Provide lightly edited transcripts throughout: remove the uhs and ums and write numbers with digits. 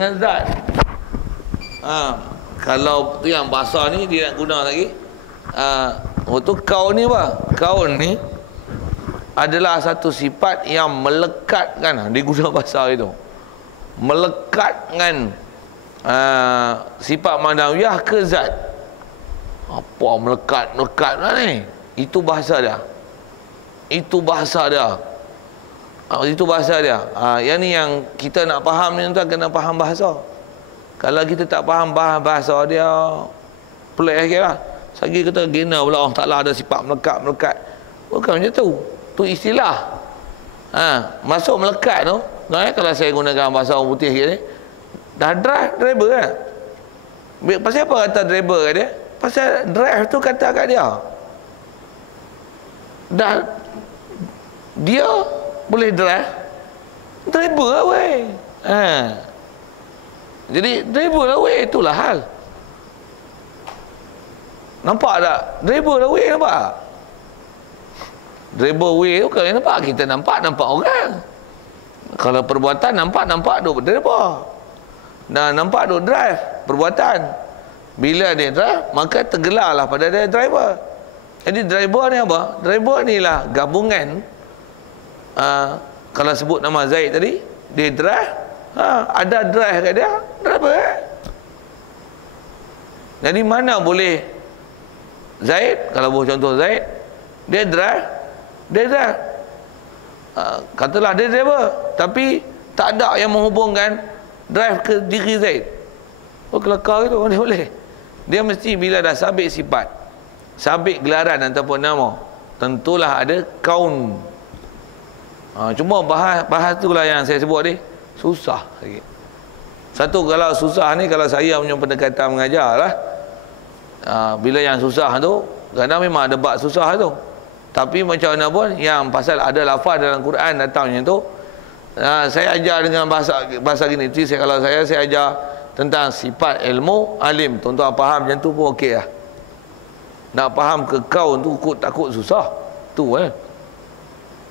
dengan zat. Kalau tu yang bahasa ni dia nak guna lagi. Tu kaun ni apa? Kaun ni adalah satu sifat yang melekatkan, dia guna bahasa itu. Melekatkan sifat manawiah ke zat. Apa melekat lah ni? Itu bahasa dia. Itu bahasa dia. Itu bahasa dia. Yang ni yang kita nak faham ni, tuan kena faham bahasa. Kalau kita tak faham bahasa dia, pelik lagi lah. Sagi kita gina pula Allah Ta'ala ada sifat melekat. Bukan macam tu. Tu istilah. Masuk melekat tu, kalau saya gunakan bahasa orang putih ni, dah driver kan? Pasal apa kata driver kat dia? Pasal drive tu kata kat dia. Dah dia boleh driver lah weh. Jadi driver lah weh, itulah hal. Nampak tak? Driver lah weh, nampak? Driver weh tu kalau nampak, kita nampak orang. Kalau perbuatan nampak duk driver. Dan nampak duk drive perbuatan. Bila dia drive, maka tergelarlah pada dia driver. Jadi driver ni apa? Driver ni lah gabungan. Kalau sebut nama Zaid tadi, dia drive, ada drive kat dia, driver. Jadi mana boleh Zaid, kalau buat contoh Zaid, dia drive, katalah dia driver, tapi tak ada yang menghubungkan drive ke diri Zaid. Kelakar itu, dia boleh. Dia mesti bila dah sabit sifat, sabit gelaran ataupun nama, tentulah ada kaun. Cuma bahas tu lah yang saya sebut ni susah sikit. Satu, kalau susah ni, kalau saya punya pendekatan mengajar lah, bila yang susah tu, kadang memang ada bab susah tu, tapi macam mana pun yang pasal ada lafaz dalam Quran datangnya tu, saya ajar dengan bahasa gini. Kalau saya ajar tentang sifat ilmu alim, tuan-tuan faham macam tu pun okey lah. Nak faham ke kaun tu takut susah tu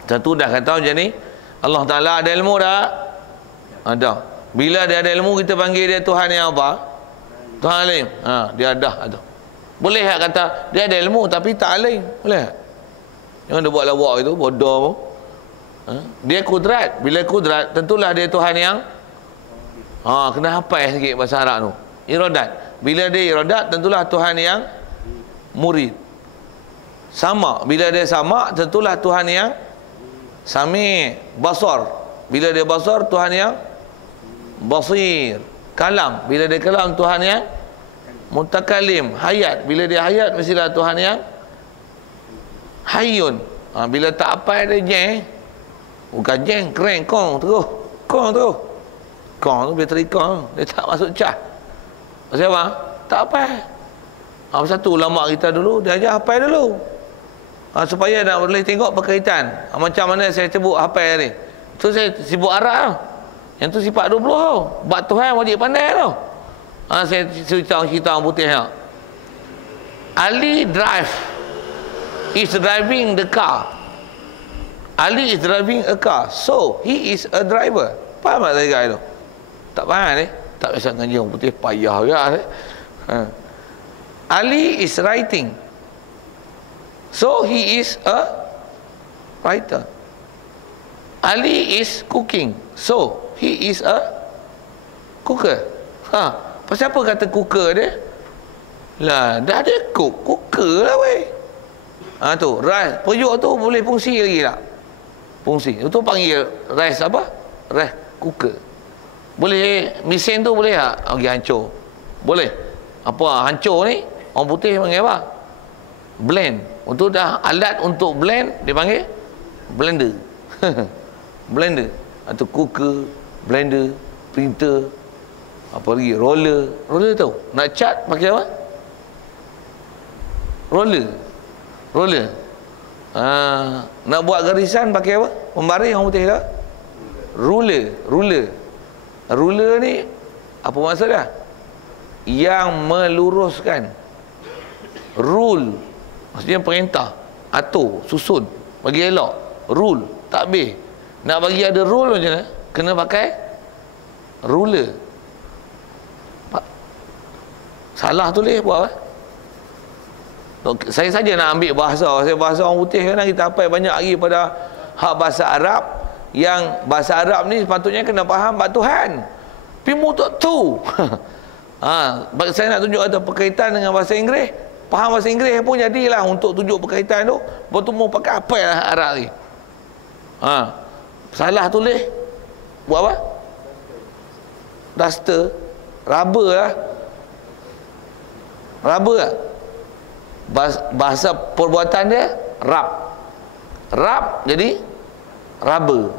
Satu dah kata macam ni, Allah Ta'ala ada ilmu tak? Ada. Bila dia ada ilmu, kita panggil dia Tuhan yang apa? Tuhan alim. Dia ada. Boleh tak kata dia ada ilmu tapi tak alim? Boleh tak? Yang dia buat lawak itu, bodoh pun. Dia kudrat. Bila kudrat, tentulah dia Tuhan yang kena hafal sikit bahasa Arab tu. Iradat. Bila dia iradat, tentulah Tuhan yang murid. Sama. Bila dia sama, tentulah Tuhan yang sami. Basar. Bila dia basar, Tuhan yang basir. Kalam. Bila dia kalam, Tuhan yang mutakalim. Hayat. Bila dia hayat, mestilah Tuhan yang hayyun. Bila tak apa dia jeng, bukan jeng, keren, kong terus. Kong tu bateri kong, dia tak masuk cas. Pasal apa? Tak apa. Pasal tu ulama kita dulu dia ajar hafal dulu, supaya nak boleh tengok berkaitan. Macam mana saya sebut hafal ni, tu saya sibuk Arab tau. Yang tu sifat 20 tau. Bab Tuhan wajib pandai tau. Saya cerita orang putih tau. Ali is driving the car. Ali is driving a car, so he is a driver. Faham tak saya tu? Tak faham ni? Tak biasa ngaji orang putih, payah juga. Ali is writing, so he is a writer. Ali is cooking, so he is a cooker. Pasal apa kata cooker dia? Lah, dah ada cooker lah weh. Tu, rice, periuk tu boleh fungsi lagi tak? Fungsi. Itu panggil rice apa? Rice cooker. Boleh, mesin tu boleh tak? Pergi hancur. Boleh. Apa hancur ni? Orang putih panggil apa? Blend. Untuk dah alat untuk blend, dia panggil blender. Blender. Atau cooker, blender, printer, apa lagi? Roller. Roller tahu? Nak cat pakai apa? Roller. Nak buat garisan pakai apa? Pembaris orang putih tak? Ruler ni apa maksud dia? Yang meluruskan. Rule maksudnya perintah, atur, susun, bagi elok. Rule, takbir. Nak bagi ada rule macam mana? Kena pakai ruler. Salah tulis buat apa? Saya saja nak ambil bahasa. Saya bahasa orang putih kan kita apa banyak lagi pada hak bahasa Arab. Yang bahasa Arab ni sepatutnya kena faham bab Tuhan. Tapi mu tak tahu. Saya nak tunjuk ada berkaitan dengan bahasa Inggeris. Faham bahasa Inggeris pun jadilah untuk tunjuk berkaitan tu. Lepas tu mu pakai apa lah Arab ni. Salah tulis buat apa? Duster, rubber lah. Rubber lah. Bahasa perbuatan dia rap. Rap jadi rubber.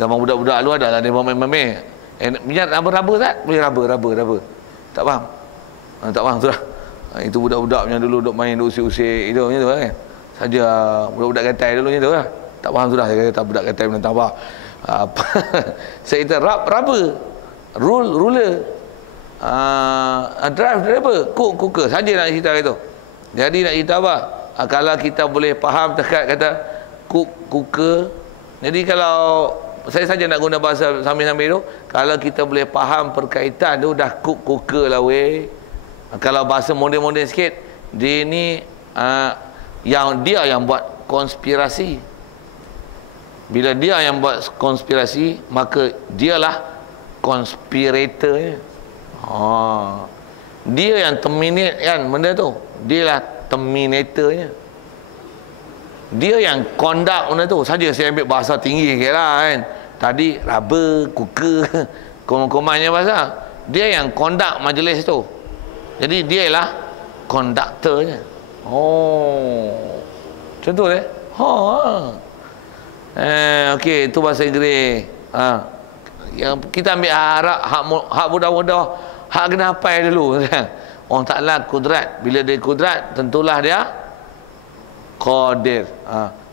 Zaman budak-budak lu ada lah dia main-main. Minyak rubber tak? Boleh rubber. Tak faham? Tak faham tu lah. Itu budak-budak punya dulu duk main, duk usik-usik itu macam tu kan. Saja budak-budak katai dulu macam tu lah. Tak faham tu lah. Saya kata budak katai menentang apa. Saya kata rubber. Ruler. Driver. Cooker. Saja nak cerita itu. Jadi nak cerita apa? Kalau kita boleh faham dekat kata cooker. Jadi kalau saya saja nak guna bahasa sambil-sambil tu, kalau kita boleh faham perkaitan tu dah cooker lah weh. Kalau bahasa moden-moden sikit, dia ni dia yang buat konspirasi. Bila dia yang buat konspirasi, maka dialah konspiratornya. Dia yang terminate kan benda tu. Dialah terminatornya. Dia yang conduct benda tu. Saja saya ambil bahasa tinggi sikit lah kan. Tadi rubber, cooker, komen-komannya bahasa. Dia yang conduct majlis tu. Jadi dia ialah konduktornya. Macam tu deh. Okey, itu bahasa Inggeris. Yang kita ambil hak mudah-mudah, hak kena hafal dulu. Orang Ta'ala kudrat. Bila dia kudrat, tentulah dia qadir.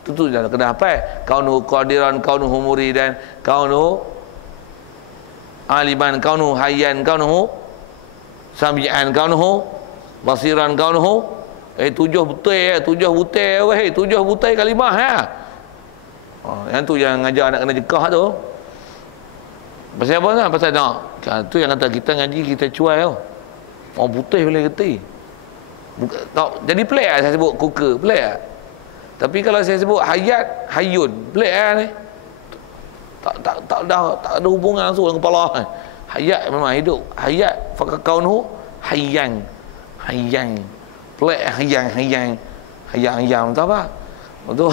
Itu jangan kena hafal. Kaunuhu qadiran, kaunuhu muridan, kaunuhu aliman, kaunuhu hayyan, kaunuhu sami'an, kaunuhu basiran, kaunuhu 7 butai 7 butai weh, 7 butai kalimah ya. Yang tu yang ngajar anak kena jekah tu. Pasal apa tak? Pasal nak. Tu yang kata kita ngaji kita cuai tau. Orang putih boleh kerti. Jadi pelik lah saya sebut cooker, pelik lah. Tapi kalau saya sebut hayat, hayun, pelik lah ni. Tak ada hubungan langsung dengan kepala. Hayat memang hidup. Hayat fakakaunhu hayyan. Pelik hayang. Tahu apa? Betul.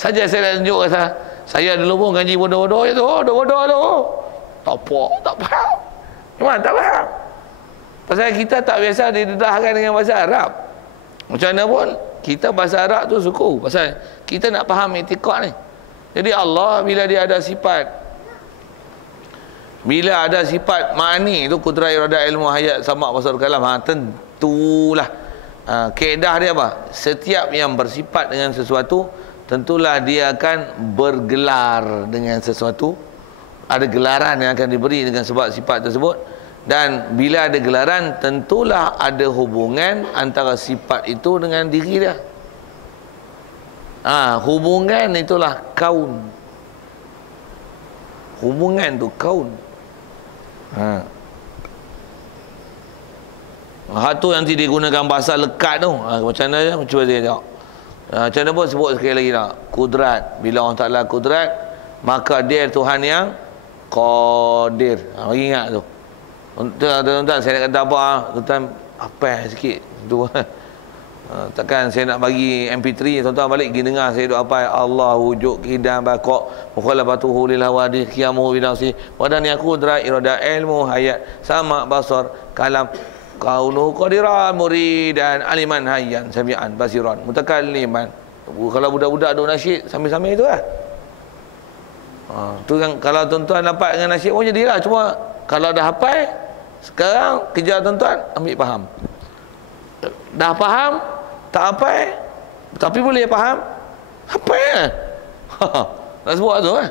Saja saya nak tunjuk kata saya dulu pun ngaji bodoh-bodoh je tu. Bodoh tu. Tak faham. Memang tak faham. Pasal kita tak biasa didedahkan dengan bahasa Arab. Macam mana pun kita bahasa Arab tu suku. Pasal kita nak faham etikad ni. Jadi Allah bila dia ada sifat, bila ada sifat ma'ani tu, kudrat, iradah, ilmu, hayat, sama' basar, kalam, tentulah kaedah dia apa? Setiap yang bersifat dengan sesuatu, tentulah dia akan bergelar dengan sesuatu. Ada gelaran yang akan diberi dengan sebab sifat tersebut. Dan bila ada gelaran, tentulah ada hubungan antara sifat itu dengan diri dia. Hubungan itulah kaun. Hubungan tu kaun. Tu nanti digunakan bahasa lekat tu. Macam mana je? Cuba saya tengok. Macam mana pun sebut sekali lagi tak? Kudrat. Bila Allah Ta'ala kudrat, maka dia Tuhan yang qadir. Ingat tu. Tuan-tuan, saya nak kata apa? Tuan-tuan, apa sikit tu. Takkan saya nak bagi MP3, tuan-tuan balik pergi dengar saya duk apa? Allah wujud kidam bakok mukhalafatuhu lil hawadith qiyamuhu bi nafsi wa dan yakudra irada ilmu hayat sama basar kalam kaunuhu qadiran muridan aliman hayyan sami'an basiran mutakalliman. Kalau budak-budak duk nasyid sambil-sambil itu lah. Tu kan kalau tuan-tuan dapat dengan nasyid pun jadilah. Cuma kalau dah hafal, sekarang kejar tuan-tuan ambil faham. Dah faham, tak hafal, tapi boleh faham, hafal lah. Nak sebut tu kan.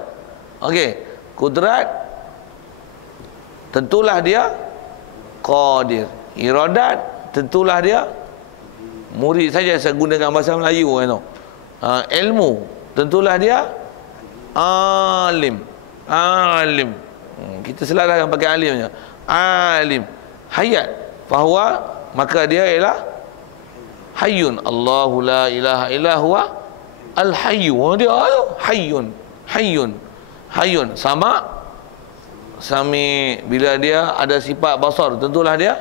Okey, kudrat tentulah dia qadir. Iradat tentulah dia murid. Saja saya gunakan bahasa Melayu kan tu. Ilmu tentulah dia alim. Kita selalukan pakai alimnya. Alim. Hayat fahuwa, maka dia ialah hayyun. Allahu la ilaha illa huwa al-hayyu. Dia hayyun, hayyun, hayyun. Sama, sami, bila dia ada sifat basar, tentulah dia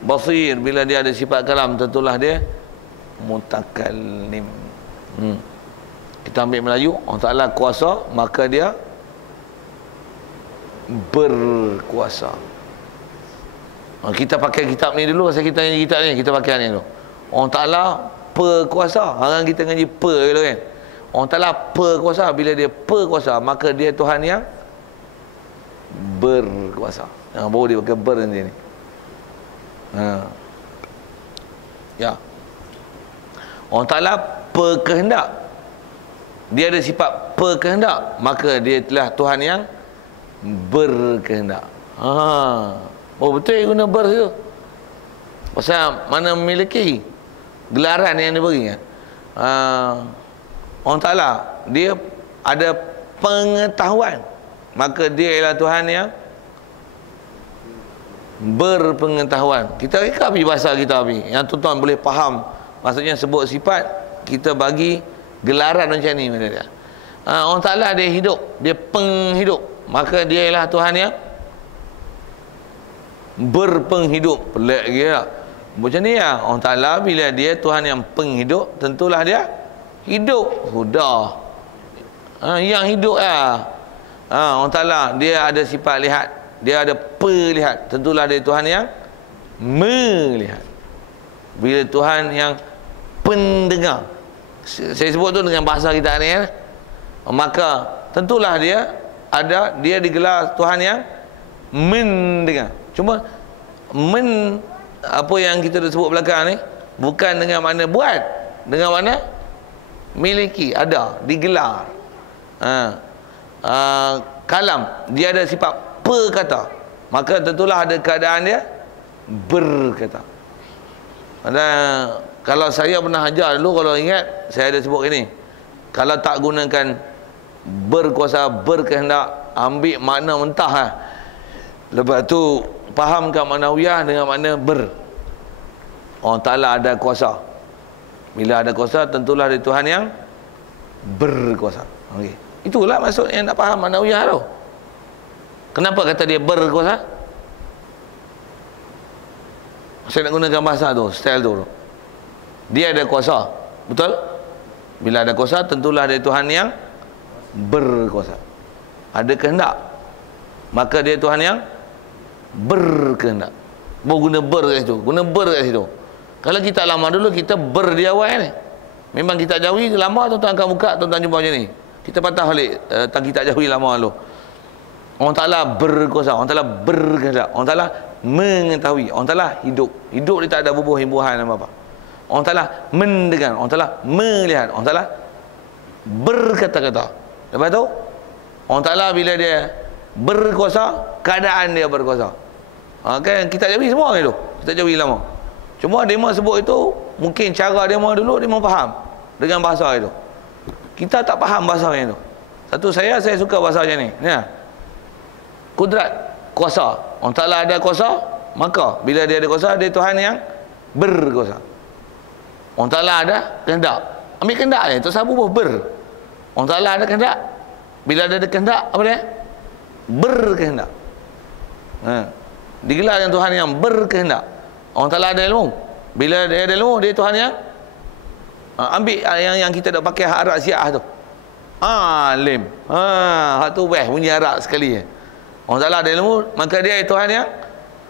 basir. Bila dia ada sifat kalam, tentulah dia mutakallim. Kita ambil Melayu, Allah Ta'ala kuasa, maka dia berkuasa. Kita pakai kitab ni dulu, pasal kita ngaji kitab ni, kita pakai ni dulu. Allah Ta'ala perkuasa. Orang kita ngaji per dulu kan. Allah Ta'ala perkuasa. Bila dia perkuasa, maka dia Tuhan yang berkuasa. Baru dia pakai ber nanti ni. Ya. Allah Ta'ala berkehendak. Dia ada sifat berkehendak, maka dia telah Tuhan yang berkehendak. Oh, betul guna ber tu. Pasal mana memiliki gelaran yang diberi kan. Allah Ta'ala dia ada pengetahuan, maka dia ialah Tuhan yang berpengetahuan. Kita reka pergi bahasa kita pergi, yang tuan-tuan boleh faham. Maksudnya sebut sifat, kita bagi gelaran macam ni. Allah Ta'ala dia hidup, dia penghidup, maka dia ialah Tuhan yang berpenghidup. Pelik lagi lah macam ni lah. Allah Ta'ala bila dia Tuhan yang penghidup, tentulah dia hidup. Sudah. Yang hidup lah. Allah Ta'ala dia ada sifat lihat, dia ada perlihat, tentulah dia Tuhan yang melihat. Bila Tuhan yang pendengar, saya sebut tu dengan bahasa kita ni kan, maka tentulah dia ada, dia digelar Tuhan yang mendengar. Cuma apa yang kita dah sebut belakang ni bukan dengan makna buat, dengan makna miliki, ada, digelar. Kalam, dia ada sifat perkata, maka tentulah ada keadaan dia berkata. Kalau saya pernah ajar dulu, kalau ingat saya ada sebut ini, kalau tak gunakan berkuasa, berkehendak, ambil makna mentah lah. Lepas tu fahamkan maknawiyah dengan makna ber. Allah Ta'ala ada kuasa. Bila ada kuasa, tentulah dia Tuhan yang berkuasa. Okay. Itulah maksud yang nak faham maknawiyah tu. Kenapa kata dia berkuasa? Saya nak gunakan bahasa tu, style tu. Dia ada kuasa, betul? Bila ada kuasa, tentulah dia Tuhan yang berkuasa. Ada kehendak, maka dia Tuhan yang berkehendak. Baru guna ber kat situ, guna ber kat situ. Kalau kita lama dulu, kita ber di awal ni. Memang kita jauhi lama, tuan-tuan akan buka, tuan-tuan jumpa macam ni. Kita patah balik kita jauhi lama dulu. Allah Ta'ala berkuasa, Allah Ta'ala berkehendak, Allah Ta'ala mengetahui, Allah Ta'ala hidup. Hidup dia tak ada bubuh-himbuhan apa-apa. Allah Ta'ala mendengar, Allah Ta'ala melihat, Allah Ta'ala berkata-kata. Lepas tu Allah Ta'ala bila dia berkuasa, keadaan dia berkuasa. Kan kita jauhi semua itu, kita jauhi lama. Cuma dia mau sebut itu, mungkin cara dia mau dulu, dia mau faham dengan bahasa itu. Kita tak faham bahasa yang itu. Satu, saya suka bahasa macam ni. Ya. Kudrat, kuasa. Allah Ta'ala ada kuasa, maka bila dia ada kuasa, dia Tuhan yang berkuasa. Allah Ta'ala ada kehendak. Ambil kehendak je, tak sabu ber. Allah Ta'ala ada kehendak. Bila dia ada kehendak, apa dia? Berkehendak. Digelar dengan Tuhan yang berkehendak. Allah Ta'ala ada ilmu. Bila dia ada ilmu, dia Tuhan yang ambil yang kita dah pakai hak Arab Syiah tu. Alim. Hak tu best, bunyi Arab sekali. Allah Ta'ala ada ilmu, maka dia Tuhan yang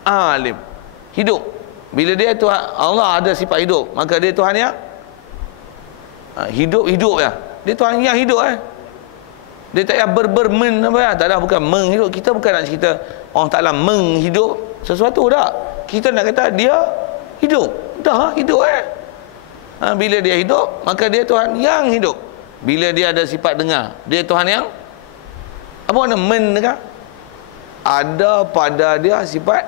alim. Hidup. Bila dia Tuhan, Allah ada sifat hidup, maka dia Tuhan yang hidup ya. Dia Tuhan yang hidup Dia tak payah bermen apa ya. Tak ada, bukan menghidup. Kita bukan nak cerita Allah Ta'ala menghidup sesuatu tak. Kita nak kata dia hidup. Dah hidup bila dia hidup, maka dia Tuhan yang hidup. Bila dia ada sifat dengar, dia Tuhan yang apa makna mendengar? Ada pada dia sifat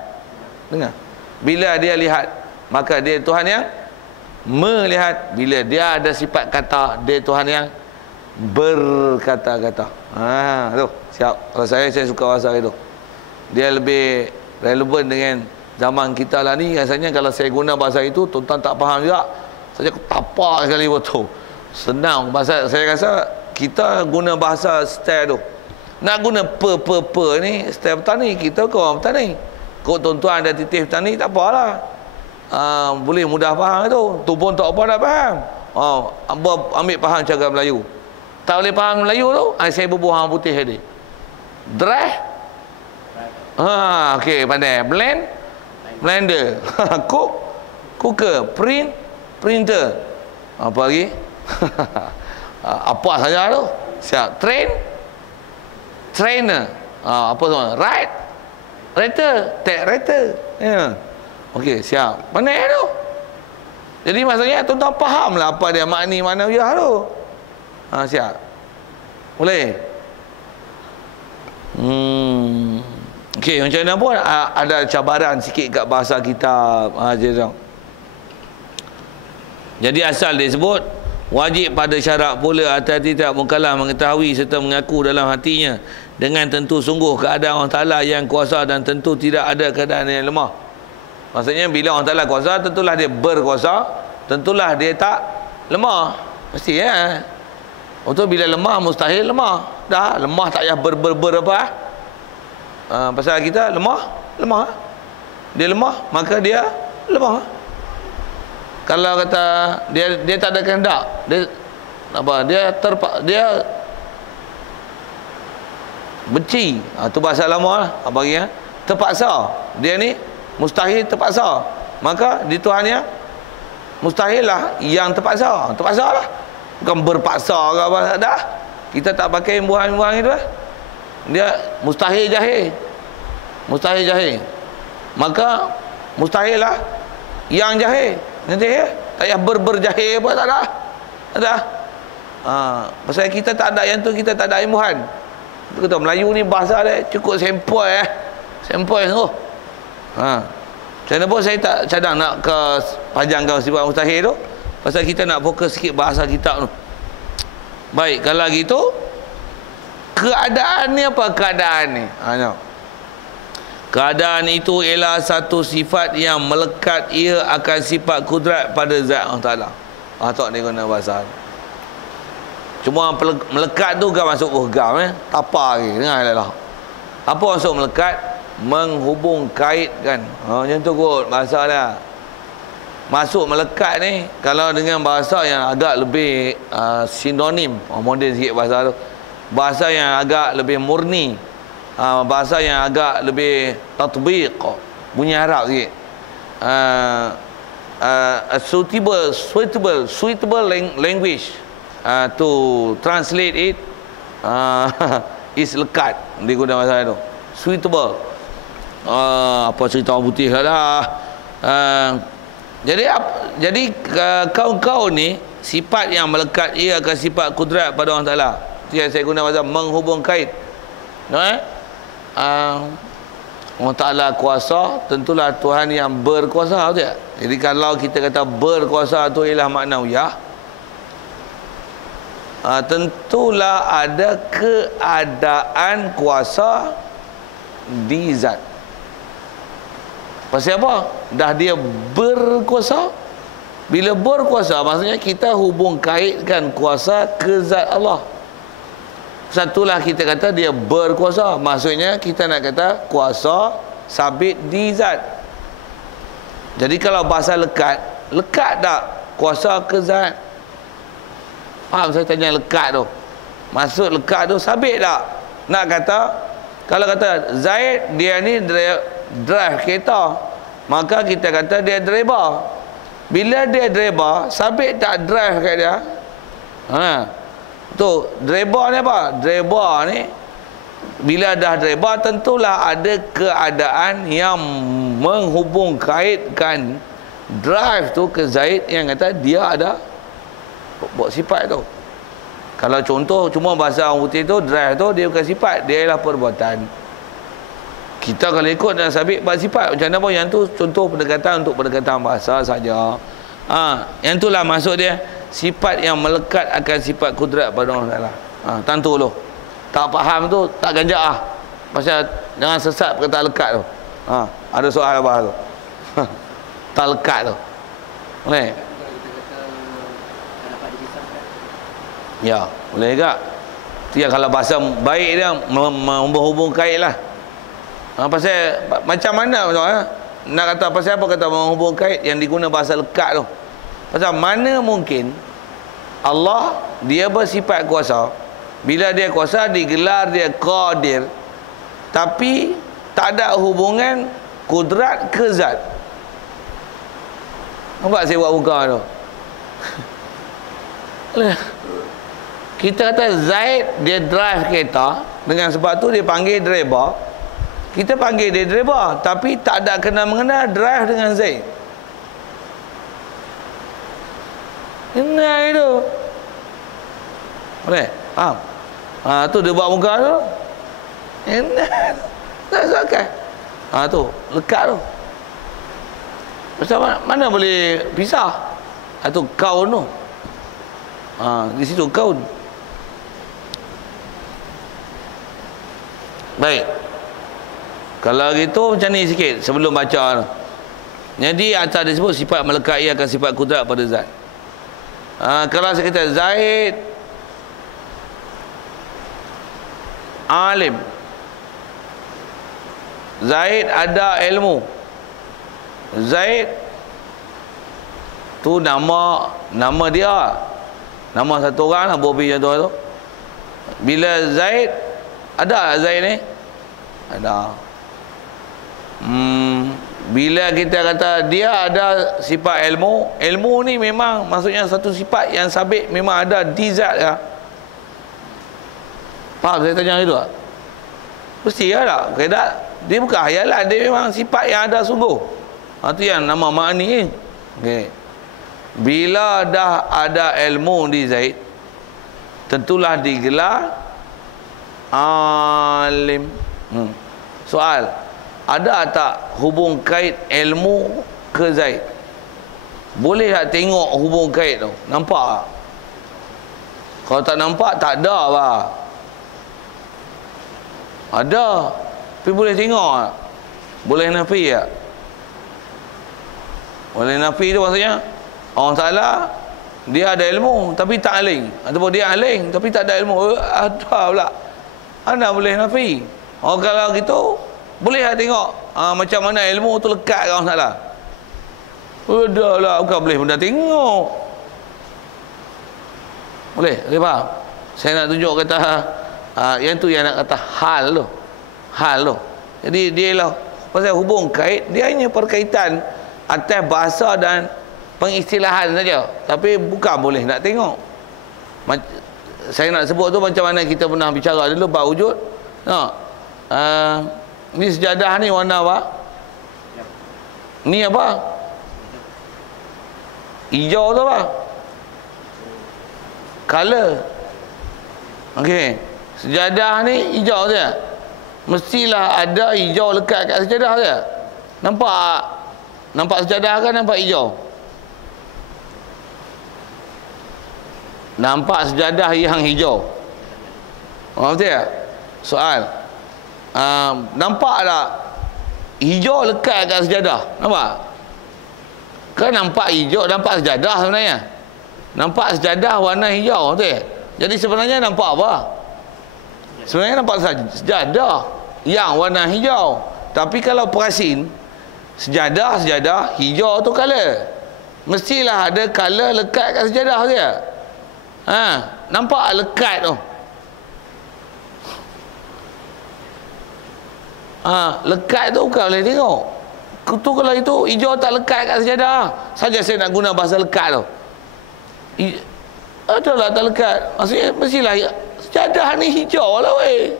dengar. Bila dia lihat, maka dia Tuhan yang melihat. Bila dia ada sifat kata, dia Tuhan yang berkata-kata. Tu siap. Kalau saya suka bahasa itu. Dia lebih relevan dengan Zaman kita lah ni rasanya kalau saya guna bahasa itu tuan-tuan tak faham juga. Saya tapak sekali betul. Senang bahasa, saya rasa kita guna bahasa style tu. Nak guna per ni style petani, kita ke orang petani. Kau tuan-tuan ada titih petani tak apalah. Boleh mudah faham tu. Tu pun tak apa nak faham. Ambil faham cara Melayu. Tak boleh faham Melayu tu, saya berbual orang putih tadi. Dry. Okey, pandai. Blender. Cook. Cooker. Printer. Apa lagi? Apa saja tu. Siap. Trainer. Apa tu? Writer. Ya. Okey, siap. Pandai tu. Jadi maksudnya tuan-tuan faham lah apa dia makna dia tu. Siap. Boleh? Okey, macam mana pun ada cabaran sikit kat bahasa kita. Jadi asal dia sebut wajib pada syarat pula hati-hati tak mukalaf mengetahui serta mengaku dalam hatinya dengan tentu sungguh keadaan Allah Ta'ala yang kuasa dan tentu tidak ada keadaan yang lemah. Maksudnya bila Allah Ta'ala kuasa, tentulah dia berkuasa, tentulah dia tak lemah. Mesti ya. Untuk bila lemah mustahil lemah. Dah lemah tak payah ber apa. Pasal kita lemah. Dia lemah, maka dia lemah. Kalau kata dia tak ada kehendak, dia benci. Tu bahasa lama lah. Bagi terpaksa. Dia ni mustahil terpaksa. Maka di Tuhannya mustahil lah yang terpaksa. Terpaksa lah. Bukan berpaksa ke apa. Dah. Kita tak pakai imbuhan-imbuhan itu lah. Dia mustahil jahil. Maka mustahil lah yang jahil. Nanti ya. Tak payah berjahil apa tak ada. Ada. Pasal kita tak ada yang tu, kita tak ada imbuhan. Kita kata Melayu ni bahasa dia cukup sempoi Sempoi sungguh. Macam mana pun saya tak cadang nak ke panjangkan sifat mustahil tu. Pasal kita nak fokus sikit bahasa kitab tu. Baik, kalau gitu keadaan ni apa keadaan ni? Keadaan itu ialah satu sifat yang melekat ia akan sifat kudrat pada zat Allah Ta'ala. Tak dia guna bahasa. Cuma melekat tu kan masuk urgam Tapa lagi. Dengar lah. Apa maksud melekat? Menghubung kaitkan. Macam tu kot bahasa dia. Masuk melekat ni kalau dengan bahasa yang agak lebih sinonim, moden sikit bahasa tu. Bahasa yang agak lebih murni. Bahasa yang agak lebih tatbiq, bunyi Arab sikit. Suitable language to translate it is lekat. Dia guna bahasa tu. Suitable. Apa cerita orang putih lah. Jadi kaum-kaum ni sifat yang melekat ia akan sifat kudrat pada Allah Ta'ala. Itu yang saya guna bahasa menghubung kait. Allah Ta'ala kuasa, tentulah Tuhan yang berkuasa, betul tak? Jadi kalau kita kata berkuasa tu ialah maknawiyah, tentulah ada keadaan kuasa di zat. Pasal apa? Dah dia berkuasa. Bila berkuasa maksudnya kita hubung kaitkan kuasa ke zat Allah. Satulah kita kata dia berkuasa. Maksudnya kita nak kata kuasa sabit di zat. Jadi kalau bahasa lekat tak kuasa ke zat? Faham saya tanya lekat tu? Maksud lekat tu sabit tak? Nak kata kalau kata Zaid dia ni drive kereta, maka kita kata dia driver. Bila dia driver, sabit tak drive kat dia? Tu driver ni apa? Driver ni bila dah driver tentulah ada keadaan yang menghubung kaitkan drive tu ke Zaid yang kata dia ada buat sifat tu. Kalau contoh cuma bahasa orang putih tu, drive tu dia bukan sifat, dia ialah perbuatan. Kita kalau ikut dan sabit buat sifat macam mana pun, yang tu contoh pendekatan untuk pendekatan bahasa saja. Yang itulah maksud dia sifat yang melekat akan sifat kudrat pada Allah Ta'ala. Tentu tu tak faham tu tak ganjak pasal jangan sesat perkataan lekat tu. Ada soal apa tu? Tak lekat tu. Boleh? Ya, boleh juga. Tu yang kalau bahasa baik dia menghubung kait lah. Pasal macam mana nak kata pasal apa kata menghubung kait yang diguna bahasa lekat tu. Pasal mana mungkin Allah dia bersifat kuasa. Bila dia kuasa digelar dia qadir. Tapi tak ada hubungan kudrat ke zat. Nampak saya buat muka tu? Kita kata Zaid dia drive kereta, dengan sebab tu dia panggil driver. Kita panggil dia driver, tapi tak ada kena-mengena drive dengan Zaid. Kenal itu. Boleh? Faham? Tu dia buat muka tu. Kenal. Tak sakai. Tu, lekat tu. Pasal mana boleh pisah? Tu kaun tu. Di situ kaun. Baik. Kalau gitu macam ni sikit sebelum baca tu. Jadi atas disebut sifat melekat ia akan sifat kudrat pada zat. Kalau saya kata Zaid alim, Zaid ada ilmu, Zaid tu nama dia, nama satu orang lah, Bobby contoh tu. Bila Zaid ada Zaid ni ada. Bila kita kata dia ada sifat ilmu, ilmu ni memang maksudnya satu sifat yang sabit, memang ada di zat ya. Faham saya tanya itu tak? Mesti tak? Kedak dia bukan hayalan, dia memang sifat yang ada sungguh. Itu yang nama ma'ani ni. Okey. Bila dah ada ilmu di Zaid, tentulah digelar alim. Soal, ada tak hubung kait ilmu ke Zaid? Boleh tak tengok hubung kait tu? Nampak tak? Kalau tak nampak, tak ada lah. Ada, tapi boleh tengok tak? Boleh nafi tak? Boleh nafi tu maksudnya orang Ta'ala dia ada ilmu tapi tak aling, ataupun dia aling tapi tak ada ilmu. Ada pula. Anda boleh nafi. Kalau gitu boleh tak tengok macam mana ilmu tu lekat kat orang Ta'ala? Dah lah, bukan boleh benda tengok. Boleh faham? Saya nak tunjuk kata yang tu yang nak kata hal tu. Hal tu. Jadi dia lah pasal hubung kait, dia hanya perkaitan atas bahasa dan pengistilahan saja, tapi bukan boleh nak tengok. Saya nak sebut tu macam mana kita pernah bicara dulu bab wujud. Ni sejadah ni warna apa? Ni apa? Hijau tu apa? Color. Okey. Sejadah ni hijau tu ya? Mestilah ada hijau lekat kat sejadah tu ya? Nampak? Nampak sejadah kan nampak hijau? Nampak sejadah yang hijau. Betul tak? Soal. Nampak tak hijau lekat kat sejadah? Nampak? Kan nampak hijau, nampak sejadah sebenarnya. Nampak sejadah warna hijau, betul tak? Jadi sebenarnya nampak apa? Sebenarnya nampak sejadah yang warna hijau. Tapi kalau perasin sejadah hijau tu color. Mestilah ada color lekat kat sejadah dia. Nampak lekat tu. Lekat tu bukan boleh tengok. Tu kalau itu hijau tak lekat kat sejadah. Saja saya nak guna bahasa lekat tu. Adalah tak lekat. Maksudnya mestilah sejadah ni hijau lah weh.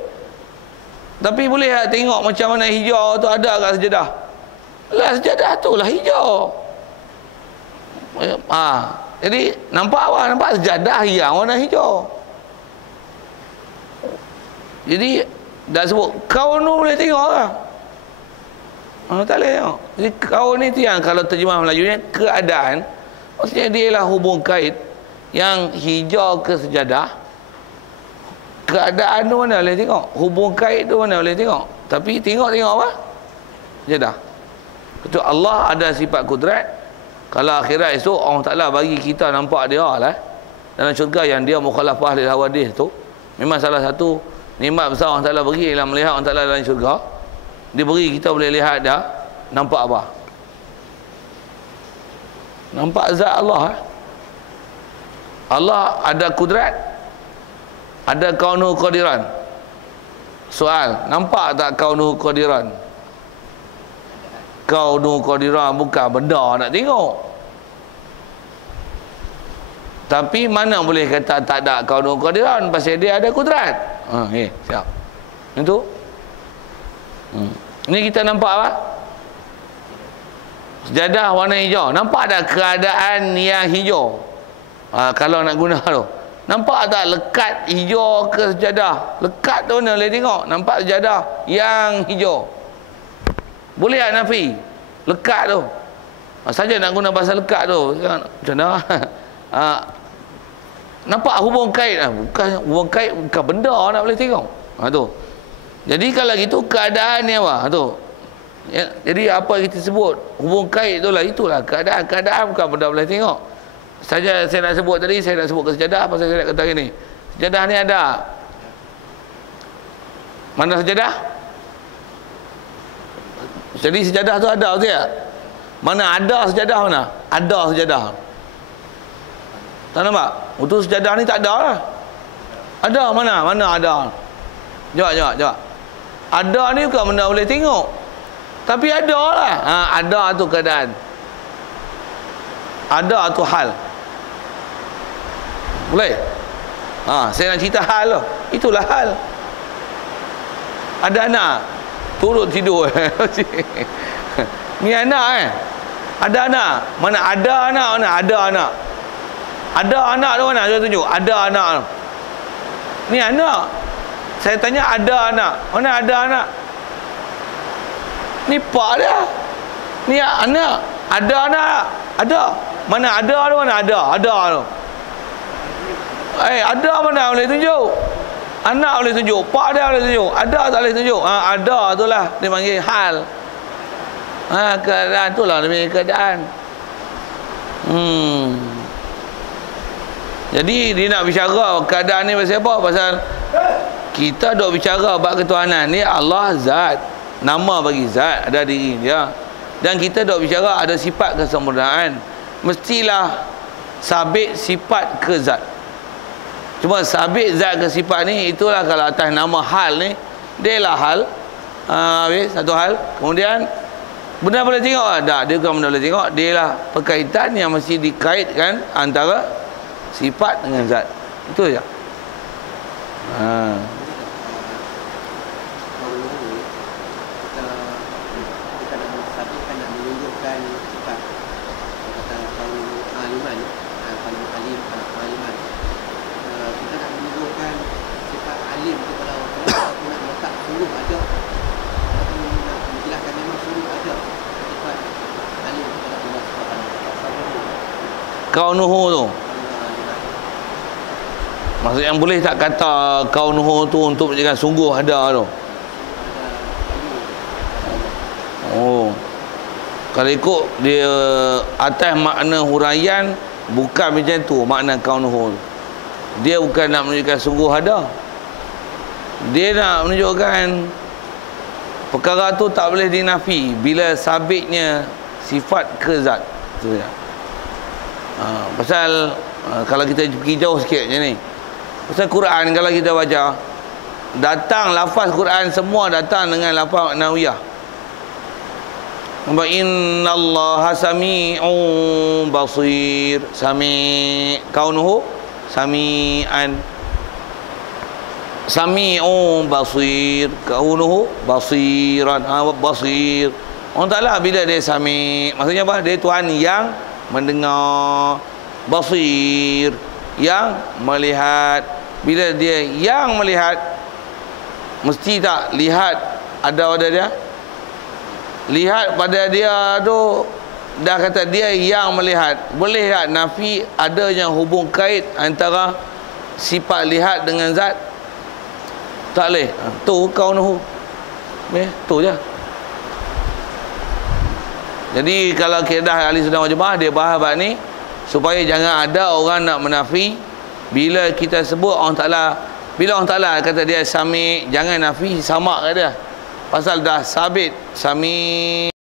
Tapi boleh tak tengok macam mana hijau tu ada kat sejadah? Lah sejadah tu lah hijau. Jadi nampak apa? Nampak sejadah yang warna hijau. Jadi dah sebut kaun tu boleh tengok lah. Tak boleh tengok. Jadi kaun ni tu yang kalau terjemah Melayunya keadaan. Maksudnya dia lah hubung kait yang hijau ke sejadah. Keadaan tu mana boleh tengok, hubung kait tu mana boleh tengok. Tapi tengok apa? sejadah. Betul, Allah ada sifat kudrat. Kalau akhirat esok Allah Ta'ala bagi kita nampak dia lah dalam syurga yang dia mukhalafah lil hawadith tu, memang salah satu nikmat besar Allah Ta'ala bagi ialah melihat Allah Ta'ala dalam syurga. Dia beri kita boleh lihat dia nampak apa? Nampak zat Allah. Allah ada kudrat, ada kaunuhu qadiran. Soal, nampak tak kaunuhu qadiran? Kaunuhu qadiran bukan benda nak tengok. Tapi mana boleh kata tak ada kaunuhu qadiran, pasal dia ada kudrat. Siap. Itu. Ini kita nampak apa? Sejadah warna hijau. Nampak tak keadaan yang hijau? Kalau nak guna tu. Nampak tak lekat hijau ke sejadah? Lekat tu mana boleh tengok? Nampak sejadah yang hijau. Boleh tak nafi? Lekat tu. Saja nak guna bahasa lekat tu. Macam mana? Nampak hubung kait. Bukan hubung kait, bukan benda nak boleh tengok. Tu. Jadi kalau gitu keadaan ni apa? Tu. Ya, jadi apa kita sebut hubung kait tu lah, itulah keadaan bukan benda boleh tengok. Saja saya nak sebut tadi, saya nak sebut ke sejadah, pasal saya nak kata gini. Sejadah ni ada. Mana sejadah? Jadi sejadah tu ada betul tak? Mana ada sejadah mana? Ada sejadah. Tak nampak? Untuk sejadah ni tak ada lah. Ada mana? Mana ada? Jawab. Ada ni bukan benda boleh tengok. Tapi ada lah. Ada tu keadaan. Ada tu hal. Boleh? Saya nak cerita hal lah. Itulah hal. Ada anak turut tidur. Ni anak Ada anak. Mana ada anak? Mana ada anak? Ada anak tu mana? Saya tunjuk. Ada anak. Ni anak. Saya tanya ada anak. Mana ada anak? Ni pak dia. Ni anak. Ada anak. Ada. Mana ada tu? Mana ada? Ada tu. Ada mana boleh tunjuk? Anak boleh tunjuk. Pak dia boleh tunjuk. Ada tak boleh tunjuk? Ada tu lah. Dia panggil hal. Keadaan tu lah. Dia panggil keadaan. Jadi dia nak bicara keadaan ni pasal apa? Pasal kita duk bicara bab ketuhanan ni, Allah zat, nama bagi zat, ada diri dia. Dan kita duk bicara ada sifat kesempurnaan, mestilah sabit sifat ke zat. Cuma sabit zat ke sifat ni, itulah kalau atas nama hal ni, dia lah hal. Habis satu hal. Kemudian benda boleh tengok tak? Dia bukan benda boleh tengok. Dia lah perkaitan yang mesti dikaitkan antara sifat dengan zat. Itu saja. Kaunuhu tu. Maksud yang boleh tak kata kaunuhu tu untuk menjadikan sungguh ada tu. Kalau ikut dia atas makna huraian, bukan macam tu makna kaunuhu. Dia bukan nak menunjukkan sungguh ada. Dia nak menunjukkan perkara tu tak boleh dinafi bila sabitnya sifat ke zat. Tu ya. Pasal kalau kita pergi jauh sikit je ni, pasal Quran kalau kita baca, datang lafaz Quran semua datang dengan lafaz ma'nawiyah. Wa innallaha sami'un basir. Sami' kaunuhu sami'an. Sami'un basir. Kaunuhu basiran. Basir. Allah Ta'ala bila dia sami', maksudnya apa? Dia Tuhan yang mendengar. Basir, yang melihat. Bila dia yang melihat, mesti tak lihat ada pada dia? Lihat pada dia tu dah kata dia yang melihat. Boleh tak nafi adanya hubung kait antara sifat lihat dengan zat? Tak boleh. Tu kaunuhu. Tu je. Jadi kalau kaedah ahli sunnah wal jamaah, dia bahas bab ni supaya jangan ada orang nak menafi. Bila kita sebut Allah Ta'ala, bila Allah Ta'ala kata dia sami, jangan nafi sama kat dia. Pasal dah sabit sami